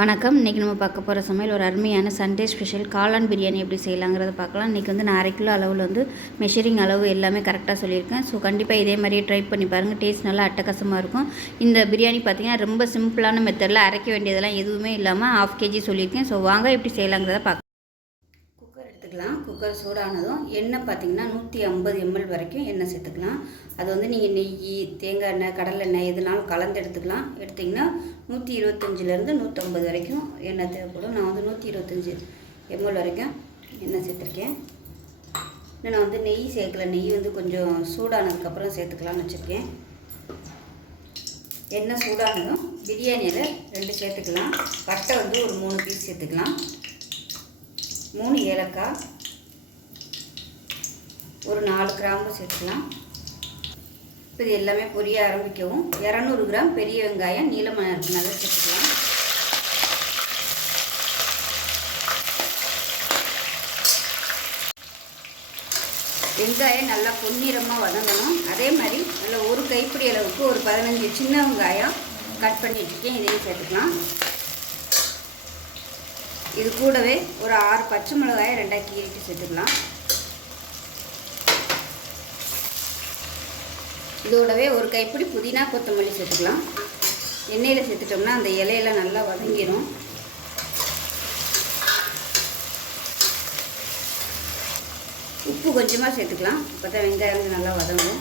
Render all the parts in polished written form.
வணக்கம். இன்றைக்கி நம்ம பார்க்க போகிற சமையல் ஒரு அருமையான சண்டே ஸ்பெஷல் காளான் பிரியாணி எப்படி செய்யலாங்கிறத பார்க்கலாம். இன்றைக்கி வந்து நான் 1/2 கிலோ அளவில் வந்து மெஷரிங் அளவு எல்லாமே கரெக்டாக சொல்லியிருக்கேன். ஸோ கண்டிப்பாக இதே மாதிரியே ட்ரை பண்ணி பாருங்கள். டேஸ்ட் நல்லா அட்டகாசமாக இருக்கும். இந்த பிரியாணி பார்த்திங்கன்னா ரொம்ப சிம்பிளான மெத்தடில் அரைக்க வேண்டியதெல்லாம் எதுவுமே இல்லாமல் 1/2 kg சொல்லியிருக்கேன். ஸோ வாங்க எப்படி செய்யலாங்கிறத பார்க்கலாம். குக்கர் எடுத்துக்கலாம். குக்கர் சூடானதும் எண்ணெய் பார்த்திங்கன்னா 150 ml வரைக்கும் எண்ணெய் சேர்த்துக்கலாம். அது வந்து நீங்கள் நெய், தேங்காய் எண்ணெய், கடலை எண்ணெய் எதுனாலும் கலந்து எடுத்துக்கலாம். எடுத்திங்கன்னா 125லேருந்து 150 வரைக்கும் எண்ணெய் தேவைப்படும். நான் வந்து 125 ml வரைக்கும் எண்ணெய் சேர்த்துருக்கேன். நான் வந்து நெய் சேர்க்கல. நெய் வந்து கொஞ்சம் சூடானதுக்கப்புறம் சேர்த்துக்கலான்னு வச்சுருக்கேன். எண்ணெய் சூடானதும் பிரியாணியில் 2 சேர்த்துக்கலாம். பட்டை வந்து ஒரு 3 பீஸ் சேர்த்துக்கலாம். 3 ஏலக்காய், ஒரு 4 கிராம்பு சேர்த்துக்கலாம். இப்போ இது எல்லாமே பொரிய ஆரம்பிக்கவும் 200 கிராம் பெரிய வெங்காயம் நீளமாக இருக்குனால சேர்த்துக்கலாம். வெங்காயம் நல்லா பொன்னிறமாக வதங்கணும். அதே மாதிரி நல்லா ஒரு கைப்பிடி அளவுக்கு ஒரு 15 சின்ன வெங்காயம் கட் பண்ணி வச்சுருக்கேன். இதையும் சேர்த்துக்கலாம். இது கூடவே ஒரு 6 பச்சை மிளகாயை 2ஆக கீறிட்டு சேர்த்துக்கலாம். இதோடவே ஒரு கைப்பிடி புதினா கொத்தமல்லி சேர்த்துக்கலாம். எண்ணெயில் சேர்த்துட்டோம்னா அந்த இலையெல்லாம் நல்லா வதங்கிடும். உப்பு கொஞ்சமாக சேர்த்துக்கலாம். அப்போ தான் வெங்காயம் நல்லா வதங்கும்.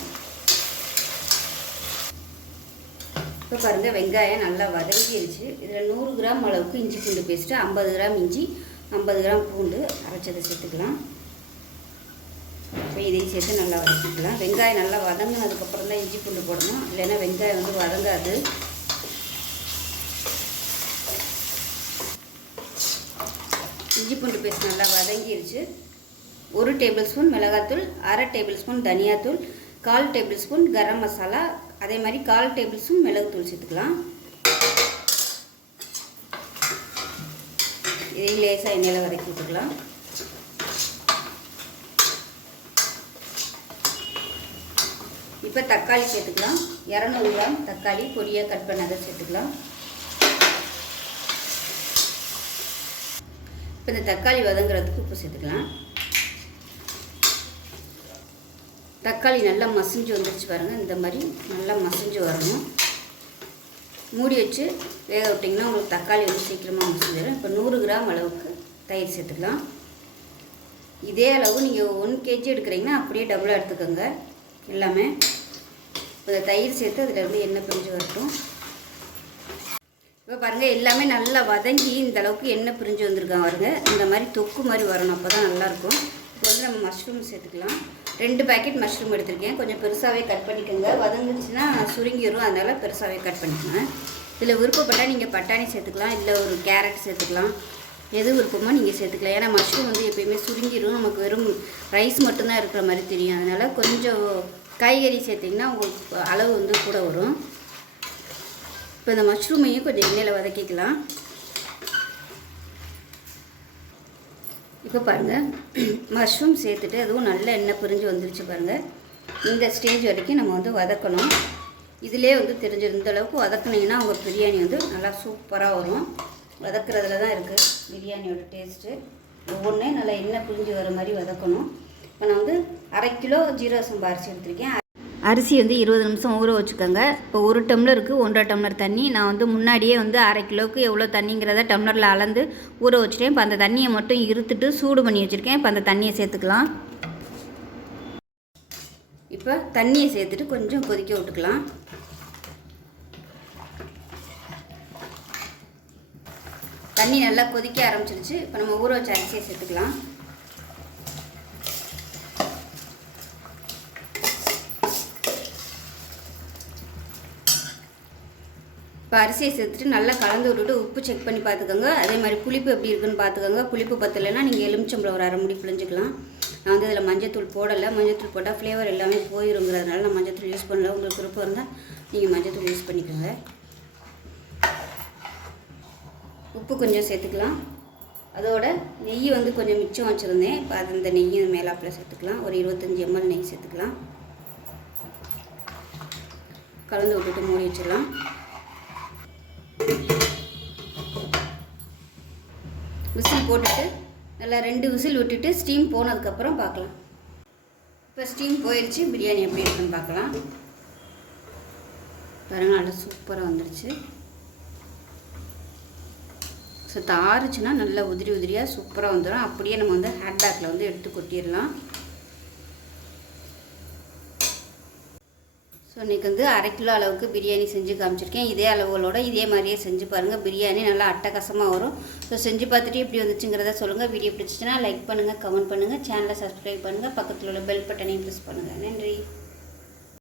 இப்போ பாருங்கள், வெங்காயம் நல்லா வதங்கிடுச்சு. இதில் 100 கிராம் அளவுக்கு இஞ்சி பூண்டு பேஸ்ட்டு, 50 கிராம் இஞ்சி, 50 கிராம் பூண்டு அரைச்சதை சேர்த்துக்கலாம். இப்போ இதையும் சேர்த்து நல்லா வதக்கிக்கலாம். வெங்காயம் நல்லா வதங்கினதுக்கப்புறம் தான் இஞ்சி பூண்டு போடணும், இல்லைன்னா வெங்காயம் வந்து வதங்காது. இஞ்சி பூண்டு பேஸ்ட் நல்லா வதங்கிடுச்சு. 1 டேபிள் ஸ்பூன் மிளகாத்தூள், 1/2 டேபிள் ஸ்பூன் தனியாத்தூள், 1/4 டேபிள் ஸ்பூன் கரம் மசாலா, அதே மாதிரி 1/4 டேபிள் ஸ்பூன் மிளகுத்தூள் சேர்த்துக்கலாம். இதையும் லேசாக எண்ணெயில் வதக்கி விட்டுக்கலாம். இப்போ தக்காளி சேர்த்துக்கலாம். 200 கிராம் தக்காளி பொடியாக கட் பண்ணதை சேர்த்துக்கலாம். இப்போ இந்த தக்காளி வதங்குறதுக்கு உப்பு சேர்த்துக்கலாம். தக்காளி நல்லா மசிஞ்சு வந்துடுச்சு பாருங்கள். இந்த மாதிரி நல்லா மசிஞ்சு வரணும். மூடி வச்சு வேக விட்டிங்கன்னா உங்களுக்கு தக்காளி வந்து சீக்கிரமாக மசிஞ்சிடும். இப்போ 100 கிராம் அளவுக்கு தயிர் சேர்த்துக்கலாம். இதே அளவு நீங்கள் 1 kg எடுக்கிறீங்கன்னா அப்படியே டபுளாக எடுத்துக்கோங்க எல்லாமே. இப்போ தயிர் சேர்த்து அதில் வந்து எண்ணெய் பிரிஞ்சு வரட்டும். இப்போ பாருங்கள், எல்லாமே நல்லா வதங்கி இந்த அளவுக்கு எண்ணெய் பிரிஞ்சு வந்திருக்காங்க பாருங்கள். இந்த மாதிரி தொக்கு மாதிரி வரணும், அப்போ தான் நல்லாயிருக்கும். இப்போ வந்து நம்ம மஷ்ரூம் சேர்த்துக்கலாம். 2 பேக்கெட் மஷ்ரூம் எடுத்திருக்கேன். கொஞ்சம் பெருசாகவே கட் பண்ணிக்கோங்க. வதங்குச்சுன்னா சுருங்கிடும், அதனால் பெருசாகவே கட் பண்ணிக்கோங்க. இதில் விருப்பப்பட்டால் நீங்கள் பட்டாணி சேர்த்துக்கலாம், இல்லை ஒரு கேரட் சேர்த்துக்கலாம். எது விருப்பமோ நீங்கள் சேர்த்துக்கலாம். ஏன்னா மஷ்ரூம் வந்து எப்பயுமே சுருங்கிடும், நமக்கு வெறும் ரைஸ் மட்டும்தான் இருக்கிற மாதிரி தெரியும். அதனால் கொஞ்சம் காய்கறி சேர்த்திங்கன்னா உங்களுக்கு அளவு வந்து கூட வரும். இப்போ இந்த மஷ்ரூமையும் கொஞ்சம் எண்ணெயில் வதக்கிக்கலாம். இப்போ பாருங்கள், மஷ்ரூம் சேர்த்துட்டு அதுவும் நல்ல எண்ணெய் பிரிஞ்சு வந்துருச்சு பாருங்கள். இந்த ஸ்டேஜ் வரைக்கும் நம்ம வந்து வதக்கணும். இதிலே வந்து தெரிஞ்சிடும். இந்த அளவுக்கு வதக்குனிங்கன்னா உங்கள் பிரியாணி வந்து நல்லா சூப்பராக வரும். வதக்குறதுல தான் இருக்குது பிரியாணியோட டேஸ்ட்டு. ஒவ்வொன்றே நல்லா எண்ணெய் பிரிஞ்சு வர மாதிரி வதக்கணும். இப்போ நான் வந்து 1/2 கிலோ ஜீரக சம்பா அரிசி எடுத்திருக்கேன். அரிசி வந்து 20 நிமிஷம் ஊற வச்சுக்கோங்க. இப்போ 1 டம்ளருக்கு 1.5 டம்ளர் தண்ணி. நான் வந்து முன்னாடியே வந்து 1/2 கிலோவுக்கு எவ்வளோ தண்ணிங்கிறத டம்ளரில் அளந்து ஊற வச்சுட்டேன். இப்போ அந்த தண்ணியை மட்டும் இருத்துட்டு சூடு பண்ணி வச்சுருக்கேன். இப்போ அந்த தண்ணியை சேர்த்துக்கலாம். இப்போ தண்ணியை சேர்த்துட்டு கொஞ்சம் கொதிக்க விட்டுக்கலாம். தண்ணி நல்லா கொதிக்க ஆரம்பிச்சிருச்சு. இப்போ நம்ம ஊற வச்ச அரிசியை சேர்த்துக்கலாம். இப்போ அரிசியை சேர்த்துட்டு நல்லா கலந்து விட்டுட்டு உப்பு செக் பண்ணி பார்த்துக்கோங்க. அதே மாதிரி புளிப்பு எப்படி இருக்குன்னு பார்த்துக்கோங்க. புளிப்பு பத்தலைன்னா நீங்கள் எலுமிச்சம்பழம் ஒரு 1/2 மூடி பிழிஞ்சிக்கலாம். நான் வந்து இதில் மஞ்சத்தூள் போடலை. மஞ்சத்தூள் போட்டால் ஃப்ளேவர் எல்லாமே போயிருங்கிறதுனால நான் மஞ்சத்தூள் யூஸ் பண்ணல. உங்களுக்கு விருப்பம் இருந்தால் நீங்கள் மஞ்சத்தூள் யூஸ் பண்ணிக்கோங்க. உப்பு கொஞ்சம் சேர்த்துக்கலாம். அதோட நெய் வந்து கொஞ்சம் மிச்சம் வச்சுருந்தேன். இப்போ அது இந்த நெய்யை மேலாப்பில் சேர்த்துக்கலாம். ஒரு 25 ml நெய் சேர்த்துக்கலாம். கலந்து விட்டுட்டு மூடி வச்சிடலாம். விசில் போட்டுட்டு நல்லா 2 விசில் விட்டுட்டு ஸ்டீம் போனதுக்கப்புறம் பார்க்கலாம். இப்போ ஸ்டீம் போயிடுச்சு. பிரியாணி எப்படி இருக்குன்னு பார்க்கலாம். பாருங்கள், நல்லா சூப்பராக வந்துடுச்சு. ஸோ தாரிச்சுன்னா நல்லா உதிரி உதிரியாக சூப்பராக வந்துடும். அப்படியே நம்ம வந்து ஹேட் பேக்கில் வந்து எடுத்து கொட்டிடலாம். ஸோ இன்றைக்கி வந்து 1/2 கிலோ அளவுக்கு பிரியாணி செஞ்சு காமிச்சிருக்கேன். இதே அளவுகளோட இதே மாதிரியே செஞ்சு பாருங்கள். பிரியாணி நல்லா அட்டகாசமாக வரும். ஸோ செஞ்சு பார்த்துட்டு எப்படி வந்துச்சுங்கிறத சொல்லுங்கள். வீடியோ பிடிச்சிச்சின்னா லைக் பண்ணுங்கள், கமெண்ட் பண்ணுங்கள், சேனலை சப்ஸ்கிரைப் பண்ணுங்கள், பக்கத்தில் உள்ள பெல் பட்டனையும் ப்ரெஸ் பண்ணுங்கள். நன்றி.